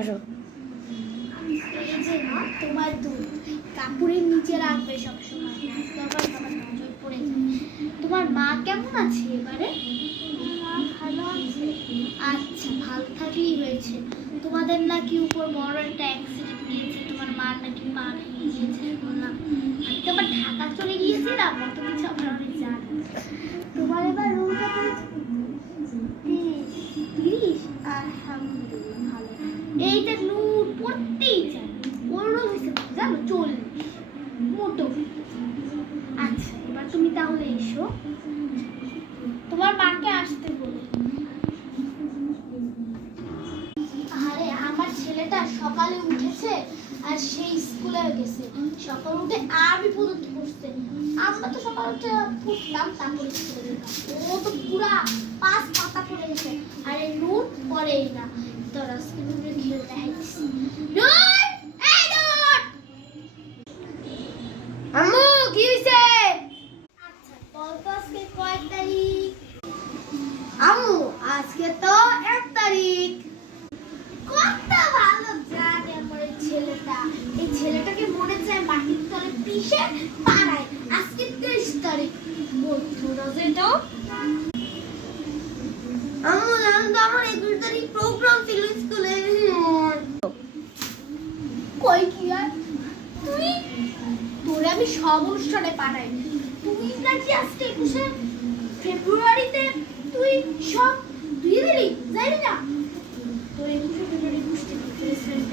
আসো। এই যে না তোমার দুধ কাপড়ের নিচে রাখবে সবসময়, আবার তোমার নজর পড়ে যায়। তোমার মা কেমন আছে এবারে? মা ভালো আছে। আচ্ছা, ভালো থাকলেই হয়েছে। তোমাদের নাকি উপর বড় একটা অ্যাক্সিডেন্ট হয়েছে, তোমার মার নাকি পা ভেঙে গিয়েছে শুনলাম। আমি তো আবার ঢাকা চলে গিয়েছিলাম, অত কিছু আমার অনেক জানি। তোমার এবার রুম কত? 30। আলহামদুলিল্লাহ ভালো। এইটা নূর পড়তেই চায়, ওর রোগ হয়েছে জানো 40 মোটো। আচ্ছা, এবার তুমি তাহলে এসো, তোমার মাকে আসতে বলো। আরে আমার ছেলেটা সকালে উঠেছে আর সেই স্কুলে গেছে, সকালে উঠে আরবি পর্যন্ত পড়ছে। আমরা তো সকালে উঠে পড়তাম, তারপরে স্কুলে যেতাম। ও তো পুরা 5 পাতা পড়ে গেছে। আরে নূর পড়েই না, তোর আজকে নূরের খেল দেখাইছি। নূর, এই নূর! আম্মু কি হইছে? আচ্ছা, বল তো আজকে কয় তারিখ? আম্মু আজকে তো 1 তারিখ। কত ভালো জানে আমার এই ছেলেটা। এই ছেলেটাকে মনে চায় মাটির তলে পিষে পাড়ায়। আজকে 30 তারিখ, বন্ধুরা যেটা। আম্মু জানো তো আমার 21 তারিখ প্রোগ্রাম ছিল স্কুলে। কই কি আর তুই, তোরে আমি সব অনুষ্ঠানে পাঠাই। তুই নাকি আজকে 21শে ফেব্রুয়ারিতে তুই সব দিয়ে দিলি, যাইবি না? তোর 21শে ফেব্রুয়ারি গোষ্ঠী প্রেসিডেন্ট।